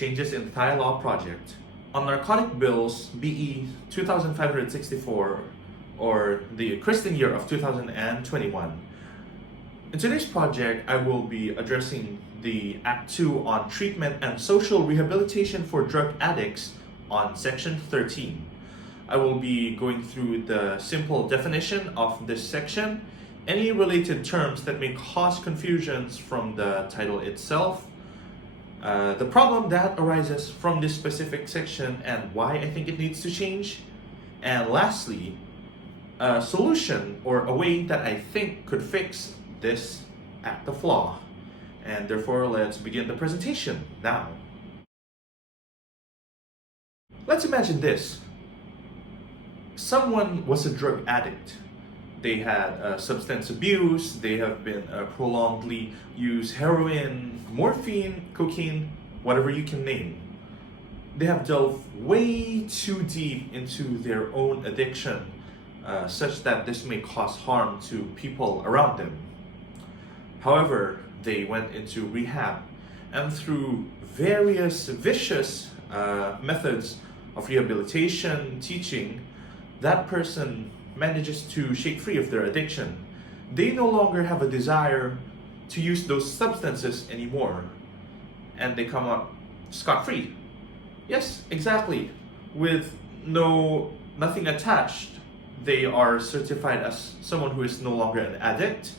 Changes in the Thai Law Project on Narcotic Bills BE 2564, or the Christian year of 2021. In today's project, I will be addressing the Act 2 on Treatment and Social Rehabilitation for Drug Addicts on Section 13. I will be going through the simple definition of this section, any related terms that may cause confusions from the title itself, the problem that arises from this specific section and why I think it needs to change, and lastly, a solution or a way that I think could fix this act of law. And therefore, let's begin the presentation now. Let's imagine this. Someone was a drug addict. They had substance abuse, they have been prolongedly used heroin, morphine, cocaine, whatever you can name. They have delved way too deep into their own addiction, such that this may cause harm to people around them. However, they went into rehab, and through various vicious methods of rehabilitation, teaching, that person manages to shake free of their addiction. They no longer have a desire to use those substances anymore, and they come out scot-free. Yes, exactly. With nothing attached. They are certified as someone who is no longer an addict.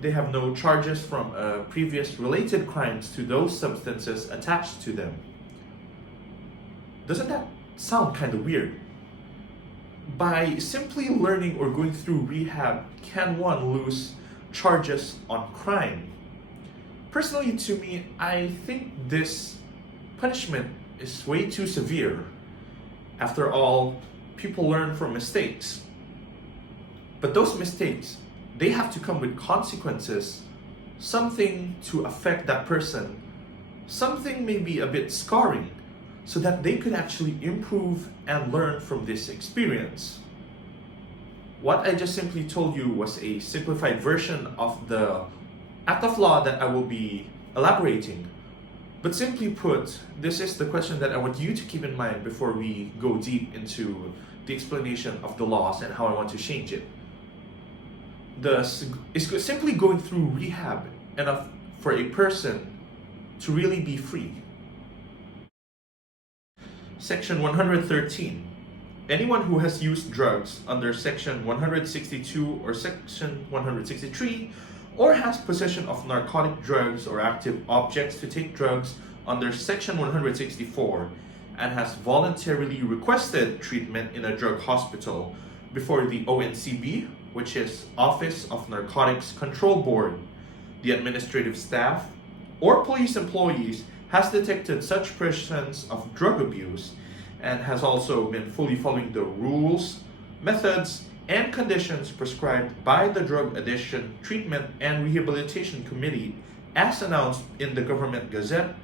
They have no charges from previous related crimes to those substances attached to them. Doesn't that sound kind of weird? By simply learning or going through rehab, can one lose charges on crime? Personally, to me, I think this punishment is way too severe. After all, people learn from mistakes. But those mistakes, they have to come with consequences, something to affect that person, something maybe a bit scarring, so that they could actually improve and learn from this experience. What I just simply told you was a simplified version of the act of law that I will be elaborating. But simply put, this is the question that I want you to keep in mind before we go deep into the explanation of the laws and how I want to change it. Is simply going through rehab enough for a person to really be free? Section 113. Anyone who has used drugs under Section 162 or Section 163, or has possession of narcotic drugs or active objects to take drugs under Section 164, and has voluntarily requested treatment in a drug hospital before the ONCB, which is Office of Narcotics Control Board, the administrative staff, or police employees, has detected such presence of drug abuse and has also been fully following the rules, methods, and conditions prescribed by the Drug Addiction Treatment and Rehabilitation Committee as announced in the Government Gazette,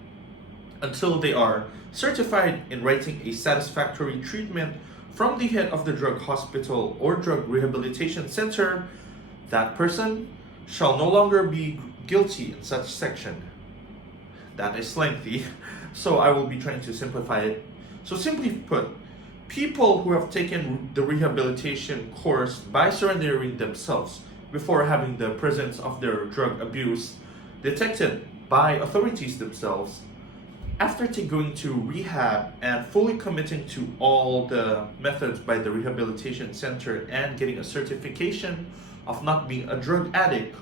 until they are certified in writing a satisfactory treatment from the head of the drug hospital or drug rehabilitation center, that person shall no longer be guilty in such section. That is lengthy, so I will be trying to simplify it. So simply put, people who have taken the rehabilitation course by surrendering themselves before having the presence of their drug abuse detected by authorities themselves, after going to rehab and fully committing to all the methods by the rehabilitation center and getting a certification of not being a drug addict,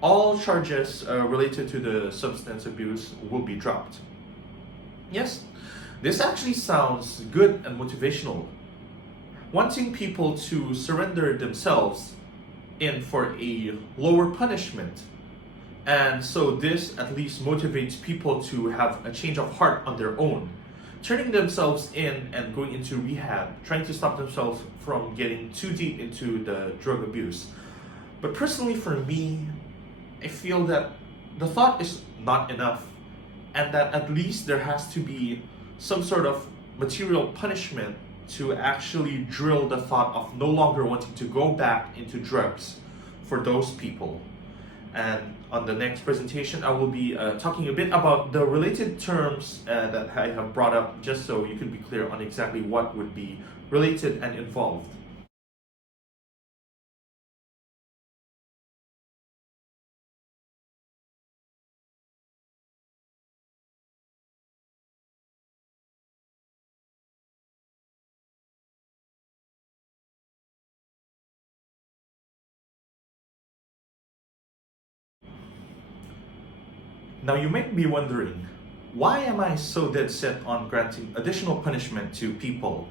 all charges related to the substance abuse will be dropped. Yes, this actually sounds good and motivational. Wanting people to surrender themselves in for a lower punishment. And so this at least motivates people to have a change of heart on their own, turning themselves in and going into rehab, trying to stop themselves from getting too deep into the drug abuse. But personally for me, I feel that the thought is not enough, and that at least there has to be some sort of material punishment to actually drill the thought of no longer wanting to go back into drugs for those people. And On the next presentation, I will be talking a bit about the related terms that I have brought up, just so you can be clear on exactly what would be related and involved. Now you might be wondering, why am I so dead set on granting additional punishment to people?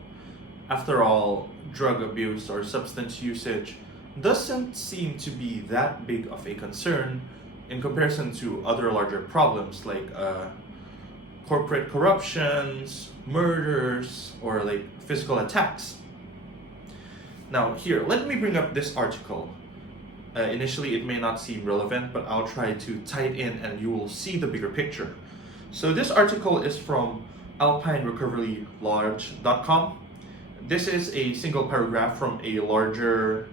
After all, drug abuse or substance usage doesn't seem to be that big of a concern in comparison to other larger problems like corporate corruptions, murders, or like physical attacks. Now here, let me bring up this article. Initially, it may not seem relevant, but I'll try to tie it in and you will see the bigger picture. So this article is from alpinerecoverylodge.com. This is a single paragraph from a larger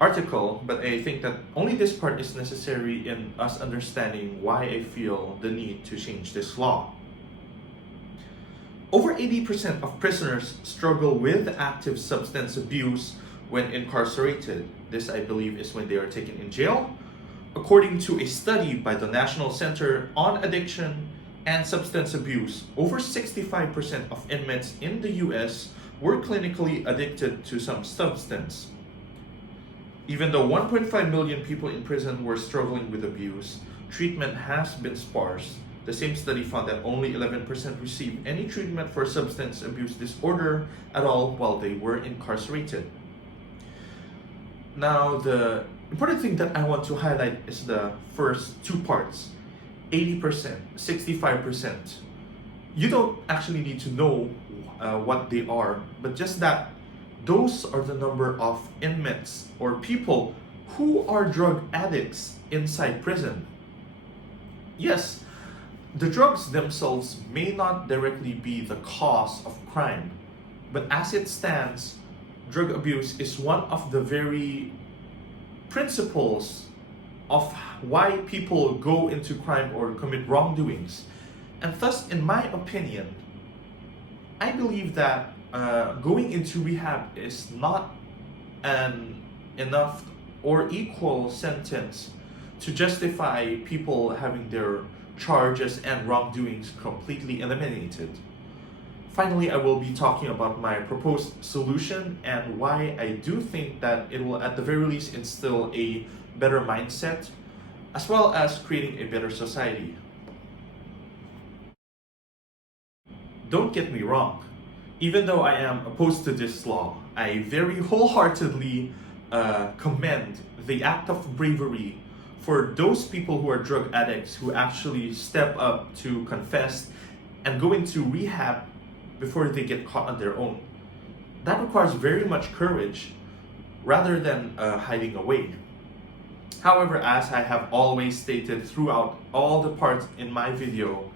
article, but I think that only this part is necessary in us understanding why I feel the need to change this law. Over 80% of prisoners struggle with active substance abuse when incarcerated. This, I believe, is when they are taken in jail. According to a study by the National Center on Addiction and Substance Abuse, over 65% of inmates in the US were clinically addicted to some substance. Even though 1.5 million people in prison were struggling with abuse, treatment has been sparse. The same study found that only 11% received any treatment for substance abuse disorder at all while they were incarcerated. Now, the important thing that I want to highlight is the first two parts, 80%, 65%. You don't actually need to know what they are, but just that those are the number of inmates or people who are drug addicts inside prison. Yes, the drugs themselves may not directly be the cause of crime, but as it stands, drug abuse is one of the very principles of why people go into crime or commit wrongdoings. And thus, in my opinion, I believe that going into rehab is not an enough or equal sentence to justify people having their charges and wrongdoings completely eliminated. Finally, I will be talking about my proposed solution and why I do think that it will at the very least instill a better mindset as well as creating a better society. Don't get me wrong, even though I am opposed to this law, I very wholeheartedly commend the act of bravery for those people who are drug addicts who actually step up to confess and go into rehab before they get caught on their own. That requires very much courage rather than hiding away. However, as I have always stated throughout all the parts in my video,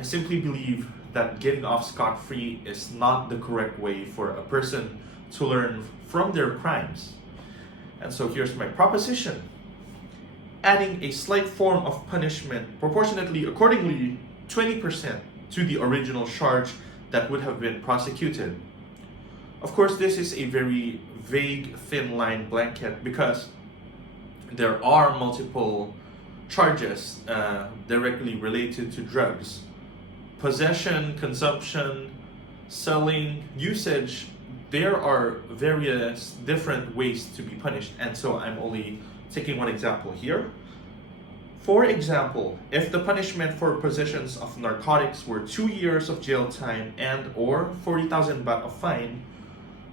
I simply believe that getting off scot-free is not the correct way for a person to learn from their crimes. And so here's my proposition. Adding a slight form of punishment proportionately, accordingly, 20% to the original charge that would have been prosecuted. Of course, this is a very vague, thin line blanket because there are multiple charges directly related to drugs. Possession, consumption, selling, usage, there are various different ways to be punished, and so I'm only taking one example here. For example, if the punishment for possessions of narcotics were 2 years of jail time and or 40,000 baht of fine,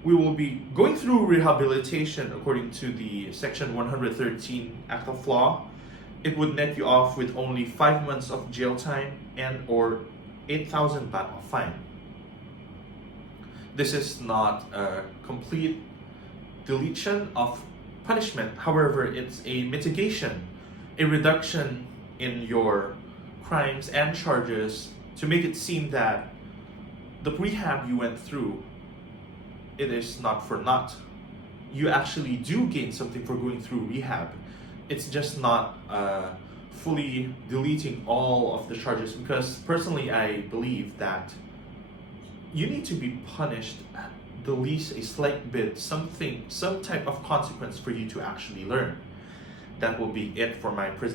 we will be going through rehabilitation according to the Section 113 Act of Law. It would net you off with only 5 months of jail time and or 8,000 baht of fine. This is not a complete deletion of punishment. However, it's a mitigation, a reduction in your crimes and charges to make it seem that the rehab you went through, it is not for naught. You actually do gain something for going through rehab. it's just not fully deleting all of the charges, because personally I believe that you need to be punished at the least a slight bit, some type of consequence for you to actually learn. That will be it for my prison